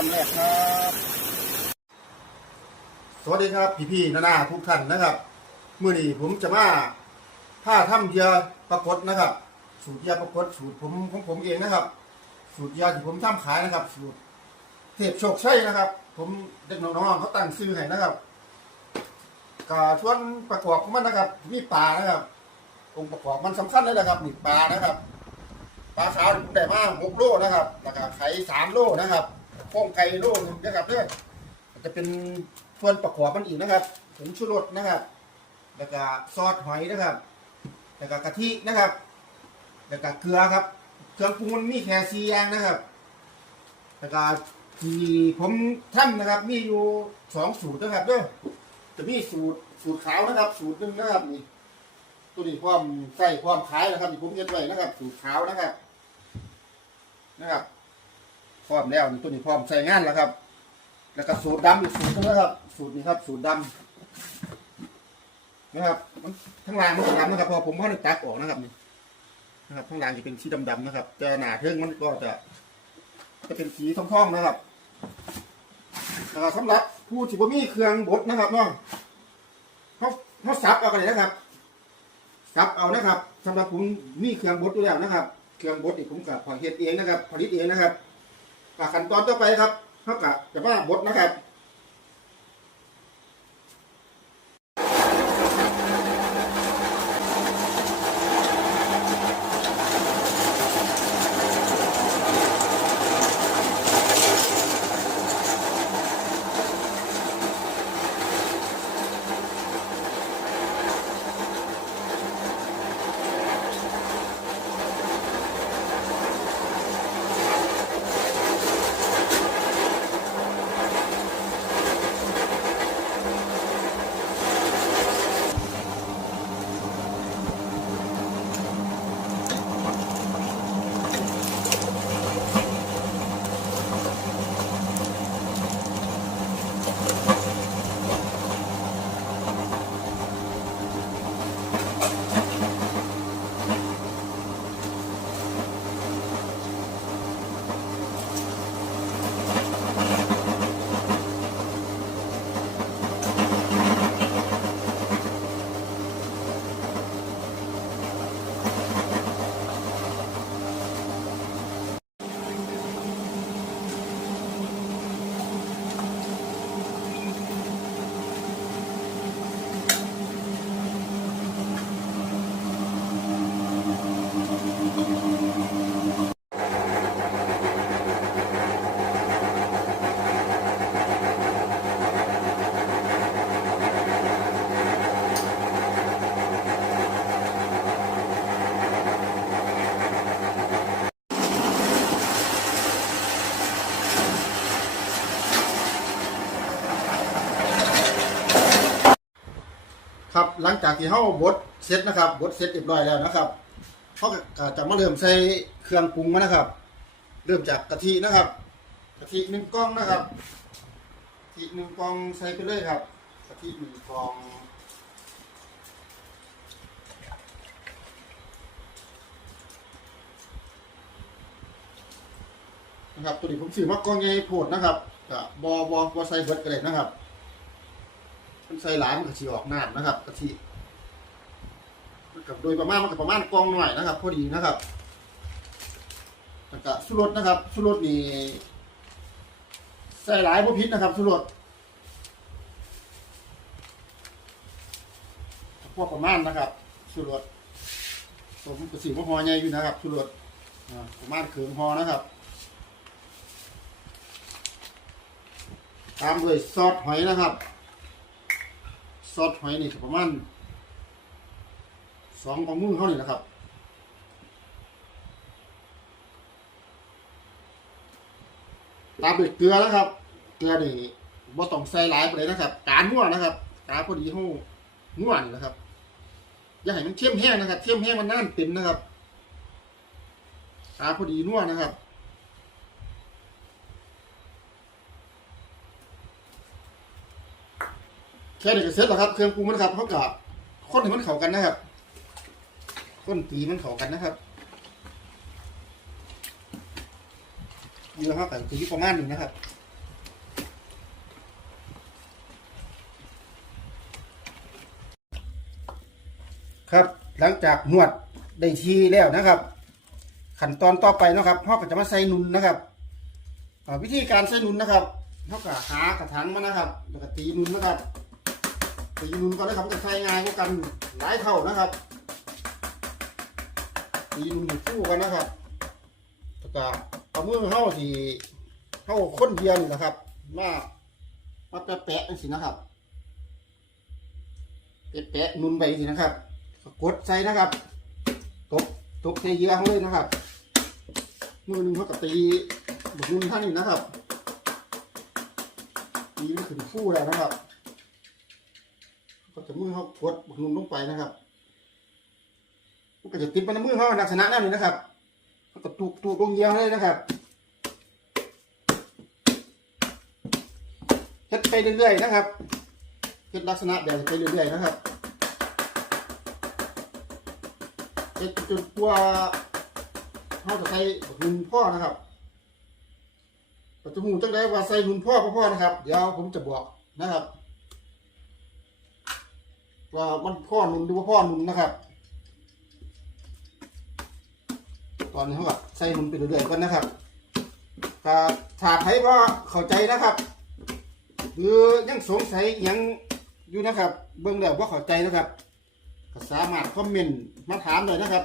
ต้มแรกครับ สวัสดีครับพี่ๆนานาทุกท่านนะครับเมื่อนี้ผมจะมาผ้าถ้ำเยียปรากฏนะครับ สูตรยาปรากฏสูตรผมของผมเองนะครับ สูตรยาที่ผมทำขายนะครับ สูตรเทพโชคชัยนะครับ ผมเด็กน้องๆเขาตั้งซื้อให้นะครับกาชวนประกอบมันนะครับ มีปลานะครับองค์ประกอบมันสำคัญเลยนะครับนี่ปลานะครับปลาขาวนี่ผมได้มาหกโลนะครับแล้วก็ไข่สามโลนะครับ โค้งไก่โลหนึงนะครับเด้อจะเป็นส่วนประกอบมันอีกนะครับผงชูรสนะครับ แล้วก็ซอสหอยนะครับ แล้วก็กะทินะครับ แล้วก็เกลือครับ เครื่องปรุงมันมีแค่สี่อย่างนะครับ แล้วก็ที่ผมทำนะครับ มีอยู่สองสูตรนะครับเด้อจะมีสูตรสูตรขาวนะครับ สูตรหนึ่งนะครับนี่ตัวนี้ความใส่ความขายนะครับที่ผมเขียนไว้นะครับ สูตรขาวนะครับนะครับ พร้อมแล้วตัวนี้พร้อมใส่งานแล้วครับ แล้วก็สูตรดำอีกสูตรนึงนะครับ สูตรนี้ครับ สูตรดำนะครับมันทั้งรางมันจะดำนะครับพอผมว่าตักออกนะครับนี่นะครับทั้งรางจะเป็นสีดำๆนะครับแต่หนาเทิงมันก็จะจะเป็นสีทองๆนะครับแล้วก็สำหรับผู้ที่บ่มีเครื่องบดนะครับเน้องเขาเขาสับเอากันเลยนะครับสับเอานะครับสำหรับผมมีเครื่องบดอยู่แล้วนะครับ เครื่องบดนี่ผมกับผลิตเองนะครับผลิตเองนะครับ ขั้นตอนต่อไปครับเท่ากับจะว่าบดนะครับ ครับหลังจากที่เฮาบดเสร็จนะครับบดเสร็จเรียบร้อยแล้วนะครับเขาก็จะมาเริ่มใส่เครื่องปรุงมนะครับ เริ่มจากกะทินะครับกะทิหนึ่งกล่องนะครับกะทิหนึ่งกล่องใส่ไปเลยครับกะทิหนึ่งกล่องนะครับตัวนี้ผมซื้อมากล่องใหญ่โพดนะครับบบอบอบอใส่เบิดกระเด็นะครับ ใส่หลายมันก็สีออกน้ำนะครับกะทิมันกับโดยประมาณมันก็ประมาณกองหน่อยนะครับ พอดีนะครับแล้วก็สุรสนะครับ สุรสนี่ใส่หลายพวพิษนะครับ สุรสพวกประมาณนะครับ สุรสผมกระสีว่าหอใหญ่อยู่นะครับ สุรสประมาณเขืองหอนะครับตามด้วยซอสหอยนะครับ ซอสหอยนี่ประมาณสองกองมือเขานี่นะครับ ตามด้วยเกลือนะครับ เกลือนี่บ่ต้องใส่หลายไปเลยนะครับ การนวดนะครับการพอดีห้นวดนะครับ อย่าให้มันเข้มแห้งนะครับเข้มแห้งมันน่านเป็นนะครับการพอดีนวดนะครับ แค่นี้ก็เสร็จแล้วครับเครื่องปรุงมันครับเขากับข้นให้มันเข้ากันนะครับข้นตีมันเข้ากันนะครับเยอะมากแต่คือที่ประมาณหนึ่งนะครับครับหลังจากนวดได้ทีแล้วนะครับ ขั้นตอนต่อไปนะครับพ่อก็จะมาใส่นุนนะครับวิธีการใส่นุนนะครับเท่ากัหากระถางมานะครับแล้วก็ตีนุนนะครับ ตีนุนก่อนนะครับมันจะใช้งายกว่ากันหลายเท่านะครับตีนุนให้ฟูกันนะครับแล้วก็เอามือเข้าที่เข้าค้นเดียนนะครับมามาแปะๆสินะครับแปะๆนุนไปสินะครับกดใส่นะครับตกตกใส่เยื่อเขาเลยนะครับมือหนึ่งเขาก็ตีบุกนุนท่านนี่นะครับตีมันขึ้นฟูแล้วนะครับ ก็จะมือเขากดบุกนุนลงไปนะครับมันก็จะติดไปในมือเขาลักษณะนั้นเลยนะครับก็ตูกตูกลงเยื่อเลยนะครับเฮ็ดไปเรื่อยๆนะครับเฮ็ดลักษณะแบบไปเรื่อยๆนะครับเอ็ดจนกว่าเขาจะใส่หุนพ่อนะครับปัจจุบันจังได้ว่าใส่หุนพ่อพ่อนะครับ เดี๋ยวผมจะบอกนะครับ ว่ามันพ่อหนุนหรือว่าพ่อหนุนนะครับ ตอนนี้เขาก็ใส่หนุนไปเรื่อยๆก่อนนะครับถ้าถ้าใครว่าเข้าใจนะครับหรือยังสงสัยยังอยู่นะครับ เบื้องแล้วว่าเข้าใจนะครับก็สามารถคอมเมนต์มาถามเลยนะครับ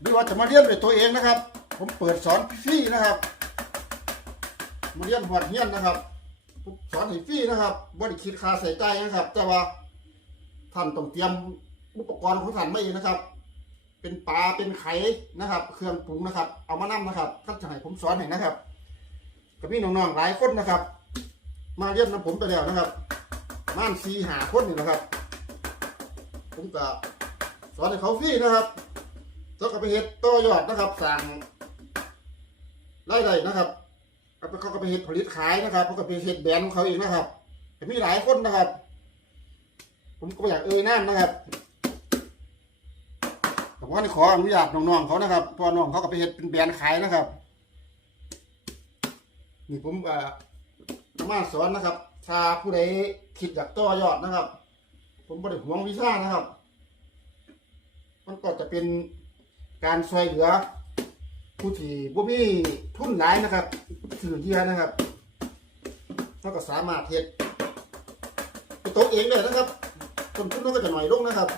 หรือว่าจะมาเรียนด้วยตัวเองนะครับ ผมเปิดสอนฟรีนะครับมาเรียนหัดเฮียนนะครับผมสอนให้ฟรีนะครับบริคิดค่าใส่ใจนะครับ แต่ว่า ท่านต้องเตรียมอุปกรณ์ของท่านไม่นะครับ เป็นปลาเป็นไข่นะครับ เครื่องปรุงนะครับ เอามานํนะครับท่านจะให้ผมสอนให้นะครับกับพี่น้องๆหลายคนนะครับ มาเรียนกับผมไปแล้วนะครับม่านสี่หาคนนี่นะครับ ผมก็สอนให้เขาฟรีนะครับแล้วก็ไปเฮ็ดต่อยอดนะครับ สั่งรายได้นะครับแล้วเขาก็ไปเฮ็ดผลิตขายนะครับเขาก็ไปเฮ็ดแบรนด์ของเขาเองนะครับมีหลายคนนะครับ ผมก็อยากเอ่ยนามนะครับแต่ว่าขออนุญาตน้องๆเขานะครับพราะน้องเขาก็ไปเฮ็ดเป็นแบรนด์ขายนะครับนี่ผมก็มาสอนนะครับ ถ้าผู้ใดคิดอยากต่อยอดนะครับ ผมบริหวงวีซ่านะครับ มันก็จะเป็นการช่วยเหลือ ผู้ที่บ่มีทุนหลายนะครับสื่อเดียนะครับเขาก็สามารถเฮ็ดไปนตัวเองเลยนะครับ ต้นทุนมันก็จะหน่อยลงนะครับ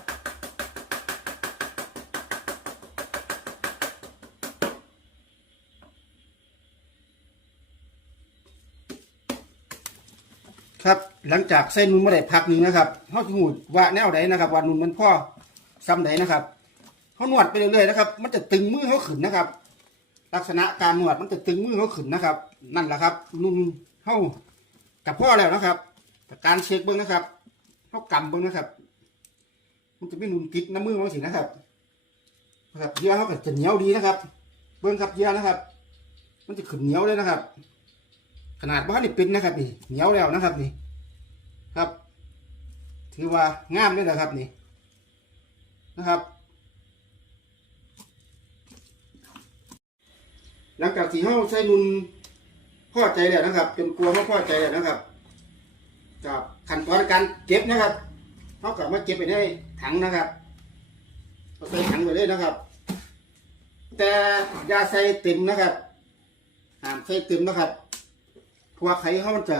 ครับหลังจากใส่นุ่นมาได้พักหนึ่งนะครับเขาจะหูว่าแนวไหนนะครับว่านุ่นมันพ่อซ้ำไหนนะครับเขานวดไปเรื่อยๆนะครับ มันจะตึงมือเขาขึ้นนะครับ ลักษณะการนวดมันจะตึงมือเขาขึ้นนะครับ นั่นแหละครับ นุ่นเขากับพ่อแล้วนะครับการเช็คเบิ้งนะครับ เขากำเบิ้งนะครับ มันจะไม่นุ่นติดน้ำมือมันสินะครับนะครับเยื่อเขาก็จะเหนียวดีนะครับ เบิ้งครับเยื่อนะครับ มันจะขึ้นเหนียวเลยนะครับ ขนาดบ้านนี่เป็นนะครับนี่เหนียวแล้วนะครับนี่ ครับ ถือว่างามเลยนะครับนี่นะครับหลังจากที่เขาใช้นุนพอใจแล้วนะครับ จนกลัวเขาพอใจแล้วนะครับ กับขั้นตอนการเก็บนะครับเขากับมาเก็บไปในถังนะครับเอาใส่ถังไปเลยนะครับ แต่อย่าใส่เต็มนะครับห้ามใส่เต็มนะครับเพราะว่าไข่เขามันจะ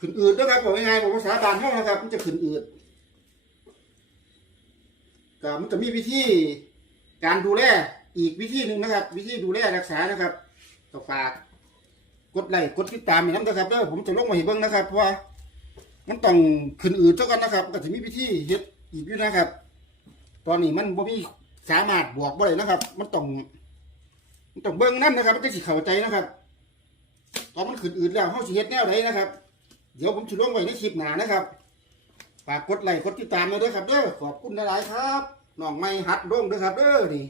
ขึ้นอืดนะครับบอกง่ายๆบอกภาษาบาลเขานะครับ มันจะขึ้นอืดก็มันจะมีวิธีการดูแลอีกวิธีหนึ่งนะครับ วิธีดูแลรักษานะครับก็ฝาก กดไลค์กดติดตามอีกน้ำนะครับเด้อผมจะลงมาให้เบิ่งนะครับเพราะว่ามันต้องขึ้นอืดเท่ากันนะครับ ก็จะมีวิธีเฮ็ดอีกอยู่นะครับ ตอนนี้มันบ่มีสามารถบอกบ่ได้นะครับ มันต้องมันต้องเบิ่งนั่นนะครับ มันจะสิเข้าใจนะครับ ตอนมันขึ้นอืดแล้วเขาสิเฮ็ดแนวไหนนะครับ เดี๋ยวผมจะลงไว้ในคลิปหน้านะครับฝากกดไลค์กดติดตามด้วยครับเด้อขอบคุณหลายๆครับน้องไม่หัดลงด้วยครับเด้อนี่